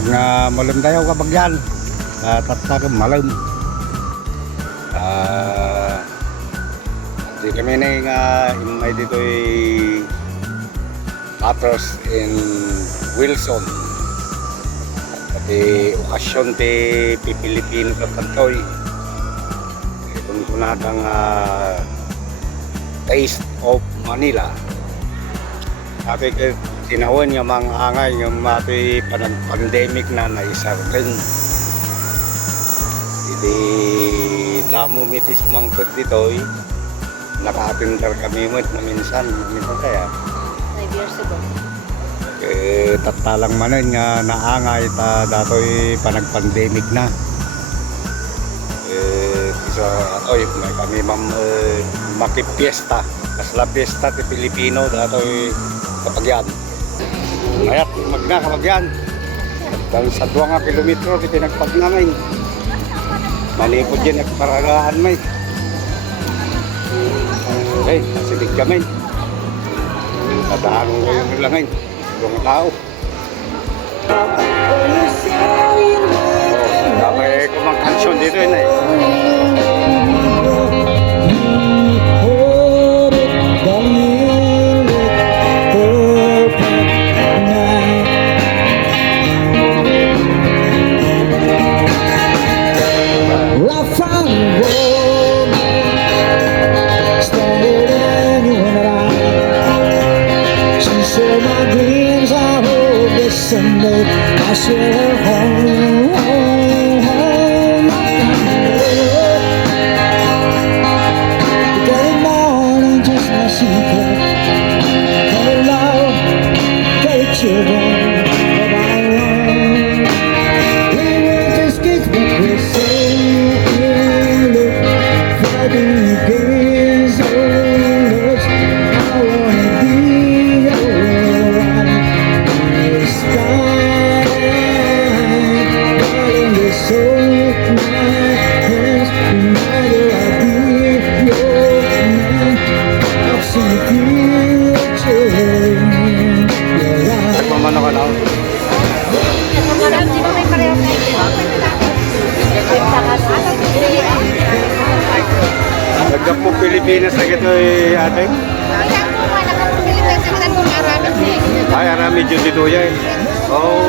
Pag nga malam tayo kapag yan, tatakam malam. Di kami na yung imay dito Matters in Wilson. Pati okasyon ti Pilipino ka kantoy. Kung kunatang Taste of Manila. Sabi ko, tinawan yung mga angay, yung mati pandemic na naisar rin. Hindi damo mitis mangkot dito, naka-attender kami mo na minsan kaya. 5 years ago. Tatalang manan nga naangay ta datoy panag-pandemic na. Isa oy may kami makipiesta. Kasla piesta ti Pilipino datoy kapag yan. Mayat magna kapag yan. Dahil sa 2 kilometro ti pinagpagnamay. Malipod yan nagparagaan may. Okay, nasilig kami. Tadaan ko yung langay. Yung tao. Damay kumang kansyon dito yun eh. Someday I share her home, the early morning, just my secret. Very loud, very children of our own. We were just kids, but we say look for the days old. I wanna be your one. Nagmamano ka lang? Di ba may pareho Nagdap po Pilipinas na ito ate? Ay, arami dyan dito yan. Oh,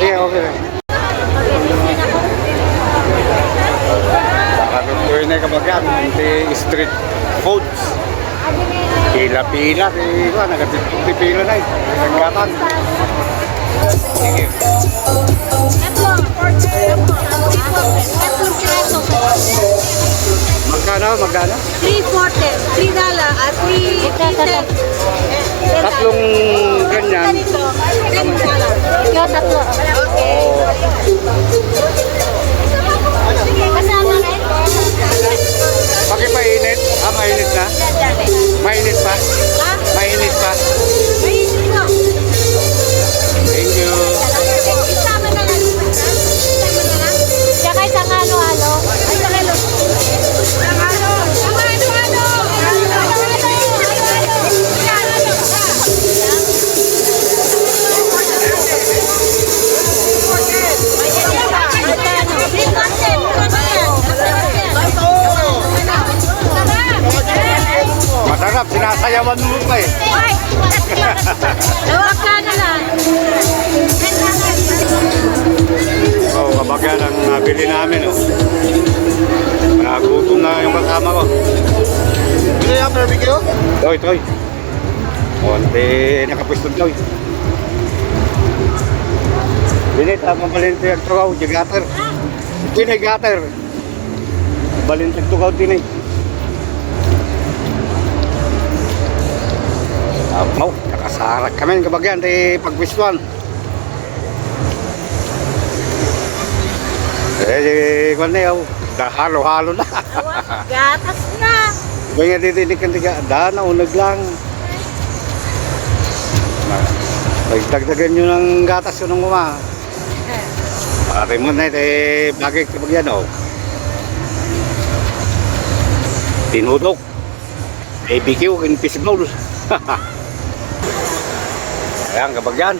okay, okay. Sabi ko yun ay kabagyan, street foods. Pila-pila, nagpipila na eh. Nagkatan. Sige. Magkano? $3.40, $3 at $3.10. Tatlong ganyan. Yo, tatlo. Okay. Kasama na ito. Pakipainit. Mainit na? Mainit pa? Ha? Mainit pa? Mainit no. Thank you. Isama na lang. Isama na lang. Tsaka isang halo-halo. Ay, isang halo. Masarap, sinasayawan mo pa eh. Lawak ka na lang. Oh, kabagyan ang nabili namin. Oh. Nagutom na yung kasama ko. Ano yung barbecue? Toy. Konti nakapwestong toy. Binit, mabalintag tugaw, jagater. Dinay gater. Balintag tugaw dinay. Mau, nakasarak kami kabagyan di pagwiswan. Kung na yaw, halo-halo na. Gatas na. Iba nga ditinig tiga, na unag lang. Pagdagdagan nyo ng gatas yun ng uma. Pati mo na ito, bagay kabagyan o. Tinudok. ABQ, in-fishbowl. Ayan, kabagyan.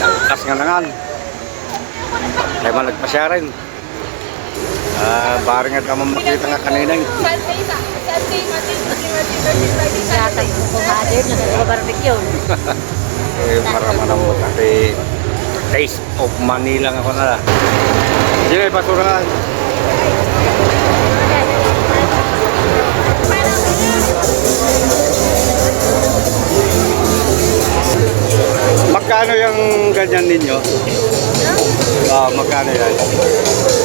Nagtas nga nangan. Ay malagpasya rin. Parang nga tamang makita nga kanina. Gatas mo kumadir na nag-barbecue. Para manamot kasi taste of Manila nga ko na. Sige, basurahan. Magkano yung ganyan ninyo? Magkano yan?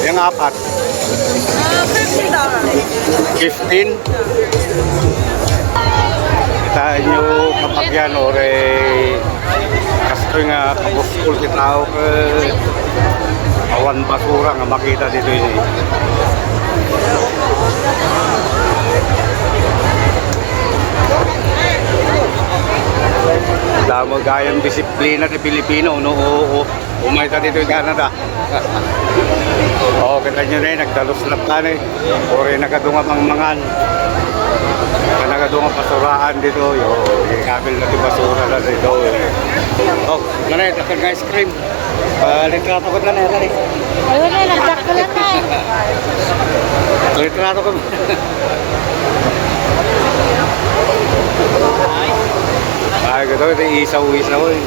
Yung apat? $15. 15? Kita nyo kapag yan or kasto nga kapuskul kita o awan basura nga makita dito yun eh. Damo gayang disiplina ng Pilipino, no? Umayta dito yung Canada. Oo, kita nyo na yun, nagdaluslap ka na eh. O rin nagadungap ang mangan. Nagadungap basuraan dito. Yung kabil na basura na dito. Oh, nanay, takal nga ice cream. Litrato ko na nanay. Ayun na, nagdakdalan na eh. Litrato ko. Ay, ito, ito isaw-isaw eh.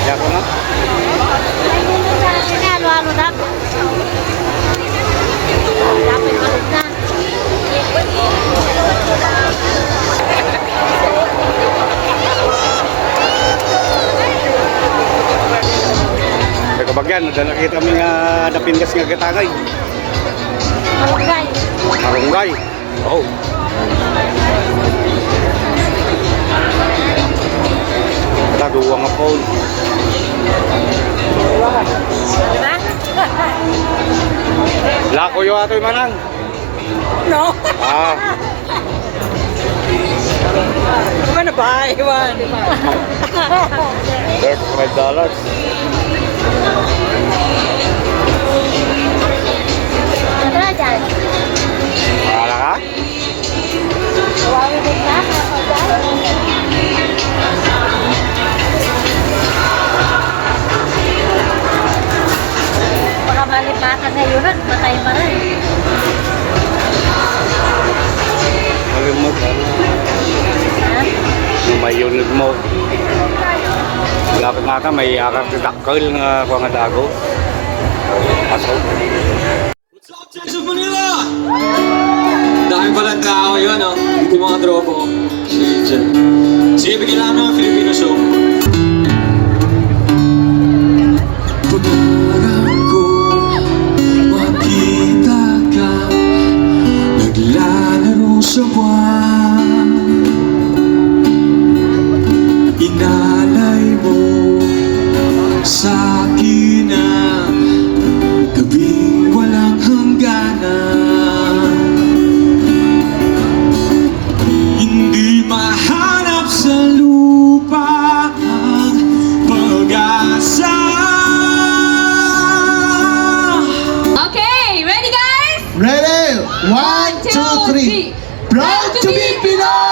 Kaya ko na? Ayun na sa akin, halo-halo na. Dapat malog na. May kabagyan, nakita mo nga napindas nga katangay. Malunggay. Marunggay. Oh. Taduwa nga po. Diba? Lako yung ato'y manang. No. I'm gonna buy one. $35. Ano na dyan? Mahala ka? Huawei din na. Baka malipakan na yun. Matay pa rin. Malimot. Ha? May unod mo. Dapat nga ka, may akar dakkel nga kuha nga dago. Aso. What's up, Church of Manila? Dami palang tao yun, no? Ito yung mga tropo ko. Sige, bigyan lang ng Filipino song. Pangarap ko makita ka naglalaro sa buwan. Inalay mo sa akin ang gabing walang hangganan. Hindi mahanap sa lupa ang pag-asa. Okay, ready guys? Ready? 1, 2, 3. Proud to be Pinoy!